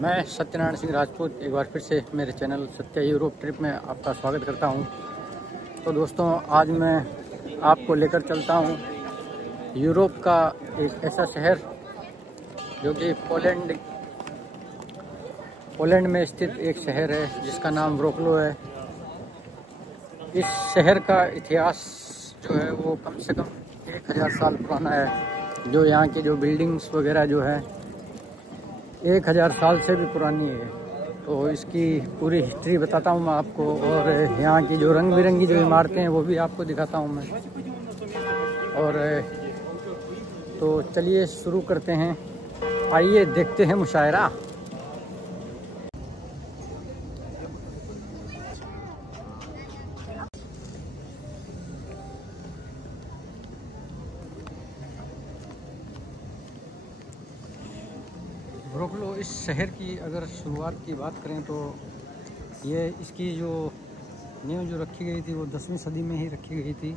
मैं सत्यनारायण सिंह राजपूत एक बार फिर से मेरे चैनल सत्य यूरोप ट्रिप में आपका स्वागत करता हूं। तो दोस्तों, आज मैं आपको लेकर चलता हूं यूरोप का एक ऐसा शहर जो कि पोलैंड में स्थित एक शहर है जिसका नाम व्रोक्लो है। इस शहर का इतिहास जो है वो कम से कम 1000 साल पुराना है। जो यहाँ की जो बिल्डिंग्स वगैरह जो है 1000 साल से भी पुरानी है। तो इसकी पूरी हिस्ट्री बताता हूँ मैं आपको, और यहाँ की जो रंग बिरंगी जो इमारतें हैं वो भी आपको दिखाता हूँ मैं। और तो चलिए शुरू करते हैं, आइए देखते हैं मुशायरा। व्रोक्लो इस शहर की अगर शुरुआत की बात करें तो ये इसकी जो नींव जो रखी गई थी वो 10वीं सदी में ही रखी गई थी।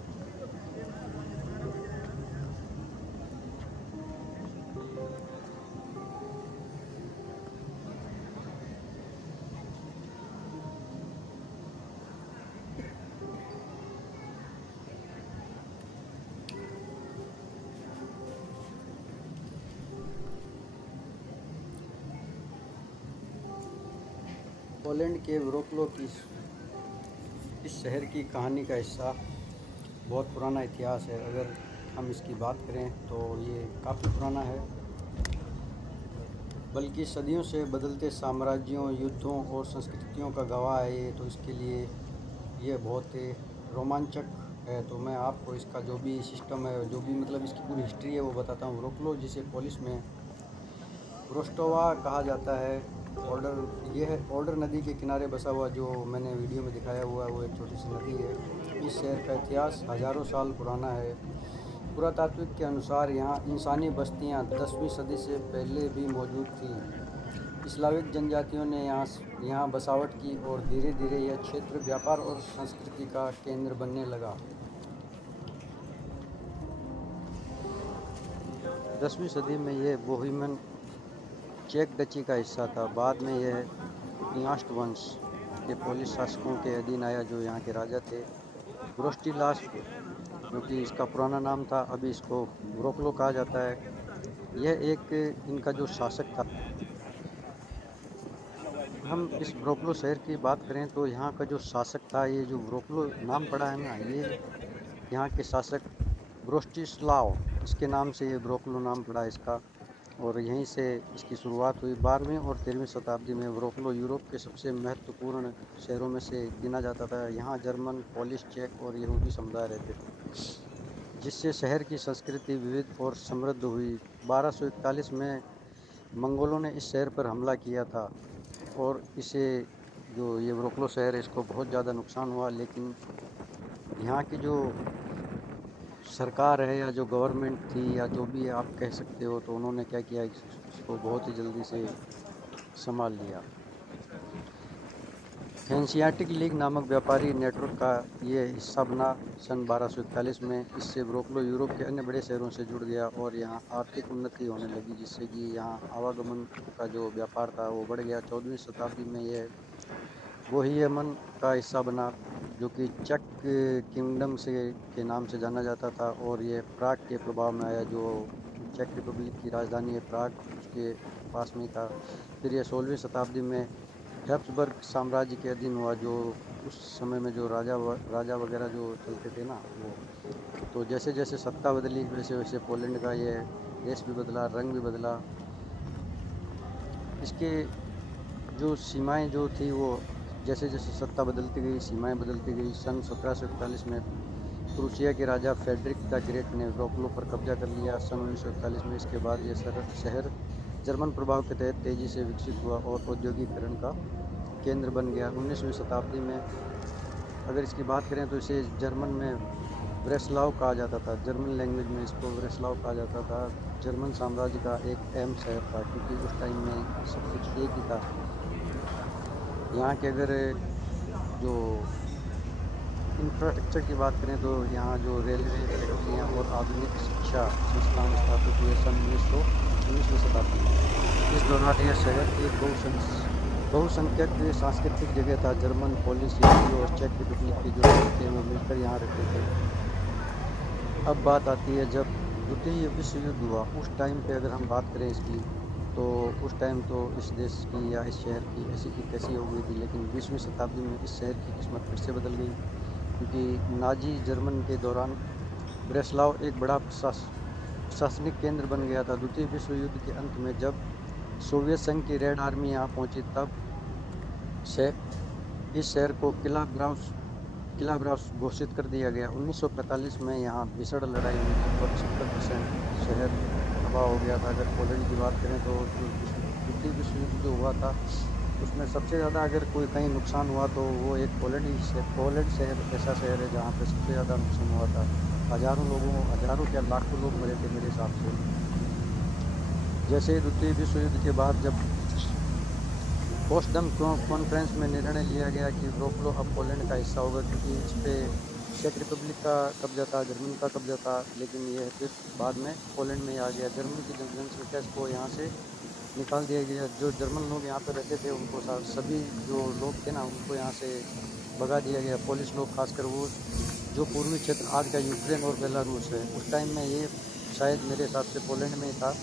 पोलैंड के व्रोक्लो की इस शहर की कहानी का हिस्सा बहुत पुराना इतिहास है। अगर हम इसकी बात करें तो ये काफ़ी पुराना है, बल्कि सदियों से बदलते साम्राज्यों, युद्धों और संस्कृतियों का गवाह है ये। तो इसके लिए ये बहुत ही रोमांचक है। तो मैं आपको इसका जो भी सिस्टम है, जो भी मतलब इसकी पूरी हिस्ट्री है वो बताता हूँ। व्रोक्लो जिसे पोलिश में प्रोस्टोवा कहा जाता है, ये है ओडर नदी के किनारे बसा हुआ, जो मैंने वीडियो में दिखाया हुआ है वो एक छोटी सी नदी है। इस शहर का इतिहास हज़ारों साल पुराना है। पुरातात्विक के अनुसार यहाँ इंसानी बस्तियाँ 10वीं सदी से पहले भी मौजूद थीं। स्लाविक जनजातियों ने यहाँ बसावट की और धीरे धीरे यह क्षेत्र व्यापार और संस्कृति का केंद्र बनने लगा। 10वीं सदी में यह बोहेमियन चेक डची का हिस्सा था। बाद में यह पियास्ट वंश के पोलिश शासकों के अधीन आया, जो यहाँ के राजा थे। ब्रोस्टिलास, जो कि इसका पुराना नाम था, अभी इसको व्रोक्लो कहा जाता है। यह एक इनका जो शासक था। हम इस व्रोक्लो शहर की बात करें तो यहाँ का जो शासक था, ये जो व्रोक्लो नाम पड़ा है ना, ये यहाँ के शासक ब्रोस्टिस्लाव, इसके नाम से ये व्रोक्लो नाम पड़ा इसका। और यहीं से इसकी शुरुआत हुई। 12वीं और 13वीं शताब्दी में व्रोक्लो यूरोप के सबसे महत्वपूर्ण शहरों में से गिना जाता था। यहाँ जर्मन, पोलिश, चेक और यहूदी समुदाय रहते थे, जिससे शहर की संस्कृति विविध और समृद्ध हुई। 1241 में मंगोलों ने इस शहर पर हमला किया था और इसे जो ये व्रोक्लो शहर है इसको बहुत ज़्यादा नुकसान हुआ। लेकिन यहाँ की जो सरकार है या जो गवर्नमेंट थी या जो भी आप कह सकते हो, तो उन्होंने क्या किया, इसको बहुत ही जल्दी से संभाल लिया। हैंसियाटिक लीग नामक व्यापारी नेटवर्क का ये हिस्सा बना सन 1241 में। इससे व्रोक्लो यूरोप के अन्य बड़े शहरों से जुड़ गया और यहाँ आर्थिक उन्नति होने लगी, जिससे कि यहाँ आवागमन का जो व्यापार था वो बढ़ गया। 14वीं शताब्दी में यह बोहेमियन का हिस्सा बना, जो कि चेक किंगडम के नाम से जाना जाता था। और ये प्राग के प्रभाव में आया, जो चेक रिपब्लिक की राजधानी है प्राग, उसके पास में था। फिर यह 16वीं शताब्दी में हैब्सबर्ग साम्राज्य के अधीन हुआ, जो उस समय में जो राजा वगैरह जो चलते थे ना वो। तो जैसे जैसे सत्ता बदली वैसे वैसे पोलैंड का ये देश भी बदला, रंग भी बदला। इसके जो सीमाएं जो थी वो जैसे जैसे सत्ता बदलती गई, सीमाएं बदलती गई। सन 1741 में प्रूसिया के राजा फ्रेडरिक द ग्रेट ने व्रोक्लो पर कब्जा कर लिया। सन 1941 में इसके बाद यह शहर जर्मन प्रभाव के तहत तेज़ी से विकसित हुआ और औद्योगिकरण का केंद्र बन गया। 19वीं शताब्दी में अगर इसकी बात करें तो इसे जर्मन में ब्रेस्लाव कहा जाता था। जर्मन लैंग्वेज में इसको ब्रेस्लाव कहा जाता था। जर्मन साम्राज्य का एक अहम शहर था, क्योंकि उस टाइम में सब कुछ एक ही था। यहाँ के अगर जो इंफ्रास्ट्रक्चर की बात करें तो यहाँ जो रेलवे, फैक्ट्रियाँ और आधुनिक शिक्षा संस्थान स्थापित हुए सन 19वीं शताब्दी में। इस दौरान यह शहर एक बहुसंख्यक सांस्कृतिक जगह था। जर्मन, पोलिश, यहूदी और चेक रिपब्लिक के जो लोग थे वो मिलकर यहाँ रहते थे। अब बात आती है जब द्वितीय विश्व युद्ध हुआ, उस टाइम पे अगर हम बात करें इसकी, तो उस टाइम तो इस देश की या इस शहर की ऐसी की तैसी हो गई थी। लेकिन 20वीं शताब्दी में इस शहर की किस्मत फिर से बदल गई, क्योंकि नाजी जर्मन के दौरान ब्रेस्लाव एक बड़ा प्रशासनिक केंद्र बन गया था। द्वितीय विश्व युद्ध के अंत में जब सोवियत संघ की रेड आर्मी यहाँ पहुँची, तब इस शहर को किला ब्राउस घोषित कर दिया गया। 1945 में यहाँ भीषण लड़ाई हुई, लगभग 70% शहर तबाह हो गया था। अगर पोलैंड की बात करें तो द्वितीय विश्व युद्ध जो हुआ था उसमें सबसे ज़्यादा अगर कोई कहीं नुकसान हुआ तो वो एक पोलैंड शहर ऐसा शहर है जहाँ पे सबसे ज़्यादा नुकसान हुआ था। हज़ारों क्या लाखों लोग मरे थे मेरे हिसाब से। जैसे द्वितीय विश्व युद्ध के बाद जब पोट्सडम कॉन्फ्रेंस में निर्णय लिया गया कि वरोक्लो अब पोलैंड का हिस्सा होगा, क्योंकि इस पर चेक रिपब्लिक का कब्जा था, जर्मनी का कब्जा था, लेकिन यह फिर बाद में पोलैंड में आ गया। जर्मनी की जनसंख्या को यहाँ से निकाल दिया गया। जो जर्मन लोग यहाँ पर रहते थे उनको सभी जो लोग थे ना उनको यहाँ से भगा दिया गया। पोलिश लोग खासकर वो जो पूर्वी क्षेत्र आज का यूक्रेन और बेलारूस है, उस टाइम में ये शायद मेरे हिसाब से पोलैंड में ही था,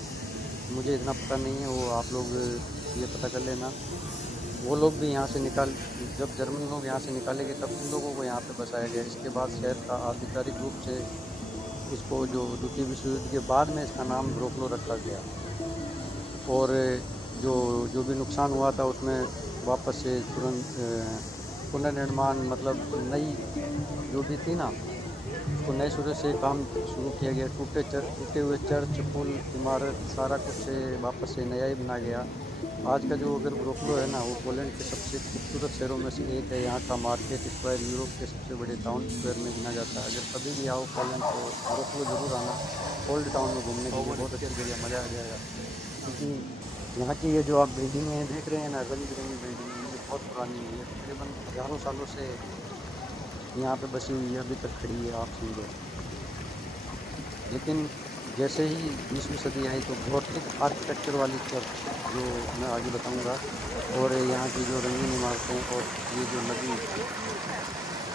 मुझे इतना पता नहीं है, वो आप लोग ये पता कर लेना। वो लोग भी यहाँ से जब जर्मन लोग यहाँ से निकाले गए तब उन लोगों को यहाँ पे बसाया गया। इसके बाद शहर का आधिकारिक रूप से इसको जो द्वितीय विश्व युद्ध के बाद में इसका नाम वरोक्लो रखा गया। और जो भी नुकसान हुआ था उसमें वापस से तुरंत पुनर्निर्माण, मतलब नई जो भी थी ना उसको नए सिरे से काम शुरू किया गया। टूटे हुए चर्च, पुल, इमारत, सारा कुछ से वापस से नया ही बना गया। आज का जो अगर वरोक्लो है ना वो पोलैंड के सबसे खूबसूरत शहरों में से एक है। यहाँ का मार्केट स्क्वायर यूरोप के सबसे बड़े टाउन स्क्वायर में गिना जाता है। अगर कभी भी आओ पोलैंड तो वरोक्लो जरूर आना। ओल्ड टाउन में घूमने के लिए बहुत अच्छी जगह, मज़ा आ जाएगा। क्योंकि यहाँ की ये जो आप बिल्डिंगें देख रहे हैं ना, रंग बिरंगी बिल्डिंग, ये बहुत पुरानी है। ये तकरीबन हज़ारों सालों से यहाँ पे बसी हुई है, अभी तक खड़ी है, आप समझो। लेकिन जैसे ही 20वीं सदी आई तो गॉथिक आर्किटेक्चर वाली चर्च जो मैं आगे बताऊंगा, और यहाँ की जो रंगीन इमारतें और ये जो नदी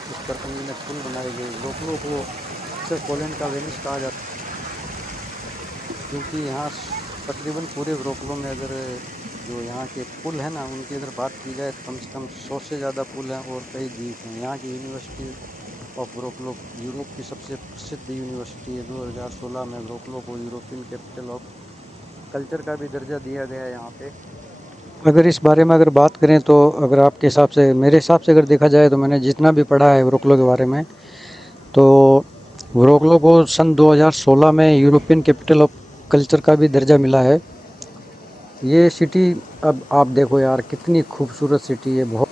इस पर रंगीन पुल बनाए गए, वरोक्लो को अक्सर पोलैंड का वेनिस कहा जाता है, क्योंकि यहाँ तकरीबन पूरे वरोक्लो में अगर जो यहाँ के पुल है ना उनकी अगर बात की जाए तो कम से कम 100 से ज़्यादा पुल हैं और कई द्वीप हैं। यहाँ की यूनिवर्सिटी ऑफ वरोक्लो यूरोप की सबसे प्रसिद्ध यूनिवर्सिटी है। 2016 में वरोक्लो को यूरोपियन कैपिटल ऑफ कल्चर का भी दर्जा दिया गया है यहाँ पे। अगर इस बारे में अगर बात करें तो अगर आपके हिसाब से, मेरे हिसाब से अगर देखा जाए तो मैंने जितना भी पढ़ा है वरोक्लो के बारे में, तो वरोक्लो को सन 2016 में यूरोपियन कैपिटल ऑफ कल्चर का भी दर्जा मिला है। ये सिटी अब आप देखो यार कितनी खूबसूरत सिटी है, बहुत।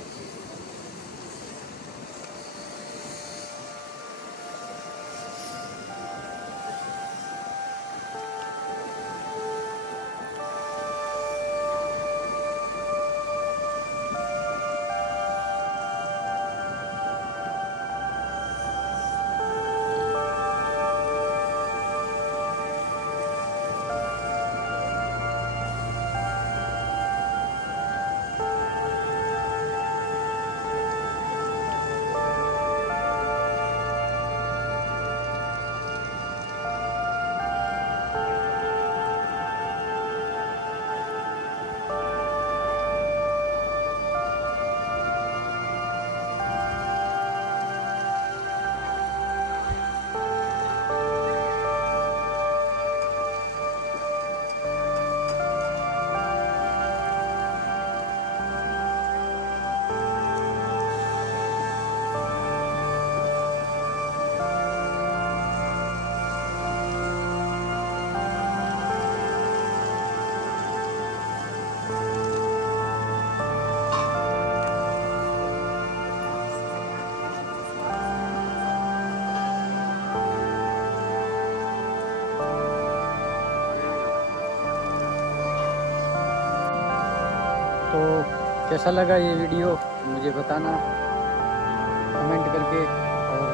तो कैसा लगा ये वीडियो मुझे बताना कमेंट करके, और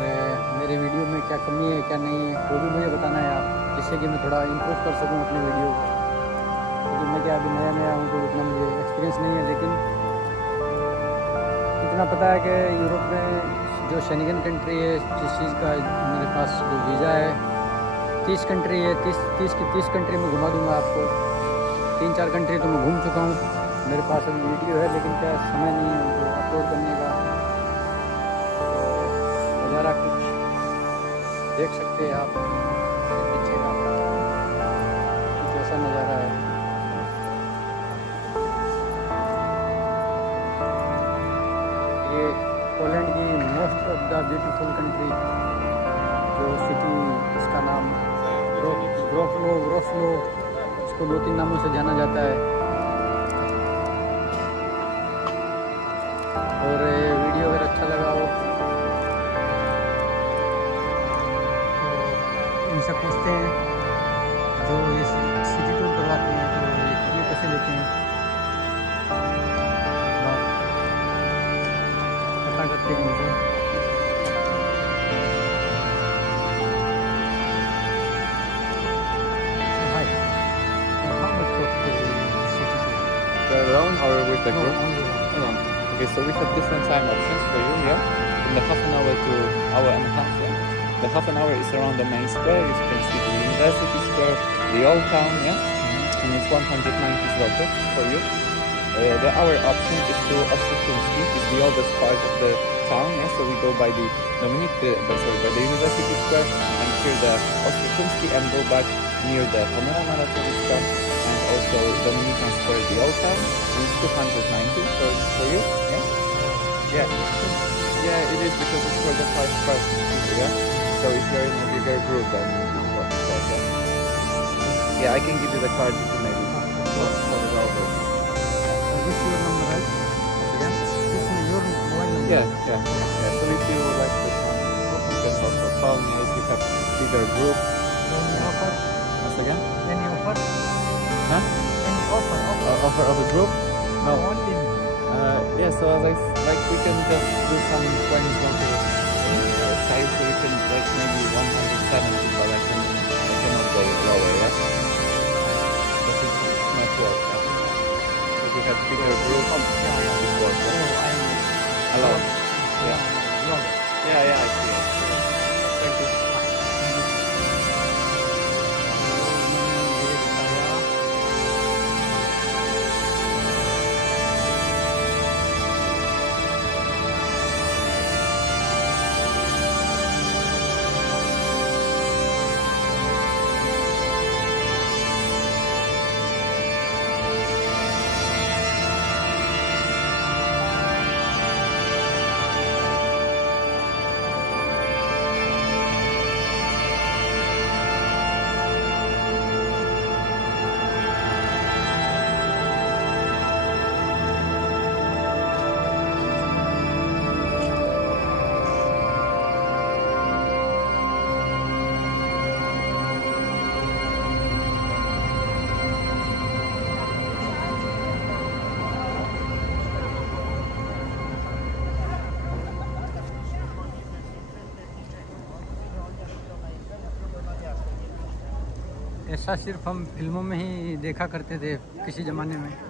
मेरे वीडियो में क्या कमी है क्या नहीं है वो भी मुझे बताना यार, जिससे कि मैं थोड़ा इम्प्रूव कर सकूं अपनी वीडियो को। क्या, अभी नया नया हूँ तो उतना मुझे एक्सपीरियंस नहीं है, लेकिन इतना पता है कि यूरोप में जो शेंगन कंट्री है, जिस चीज़ का मेरे पास जो वीज़ा है 30 कंट्री है, 30 कंट्री में घुमा दूँगा आपको। 3-4 कंट्री तो मैं घूम चुका हूँ। मेरे पास अभी वीडियो है, लेकिन क्या समय नहीं है उनको अपलोड करने का। तो नज़ारा कुछ देख सकते हैं आप, पीछे का कुछ ऐसा नज़ारा है। ये पोलैंड की most of the beautiful country, जो सिटी, इसका नाम व्रोस्लो, इसको 2-3 नामों से जाना जाता है। और वीडियो अगर अच्छा लगा हो तो इनसे पूछते हैं जो ये सिटी टूर करवाते हैं, तो ये कितने पैसे लेते हैं, पता करते हैं उनसे। Alone or with the group? Alone. Okay, so we have different time options for you, yeah? From the half an hour to hour and a half, yeah? The half an hour is around the main square, you can see the University Square, the Old Town, yeah? And it's 190 zloty for you. The hour option is to Ostrogumski, it's the oldest part of the town, yeah? So we go by the by the University Square and here the Ostrogumski and go back near the Panorama Racowiska and also Dominican Square, the Old Town, and it's 290 for you, yeah? Yeah, it is because it's for the 5,000 people, yeah? So if you're in a bigger group, then it's what it's like, yeah? Yeah, I can give you the card if you maybe call it over. This is your number, right? Again? This is your mobile number. Yeah. So if you would like to come, you can also call me if you have bigger group. Any offer? Once again? Any offer? Huh? Any offer? Offer of a group? No. Only. Yeah, so like we can just do some 20 zloty sales, so we can like maybe 170, but I cannot go lower, yeah? Because it's not worth, yeah? If you have bigger group, it's worth, yeah? Alone. Yeah. Yeah, I see. Thank you. ऐसा सिर्फ हम फिल्मों में ही देखा करते थे किसी ज़माने में।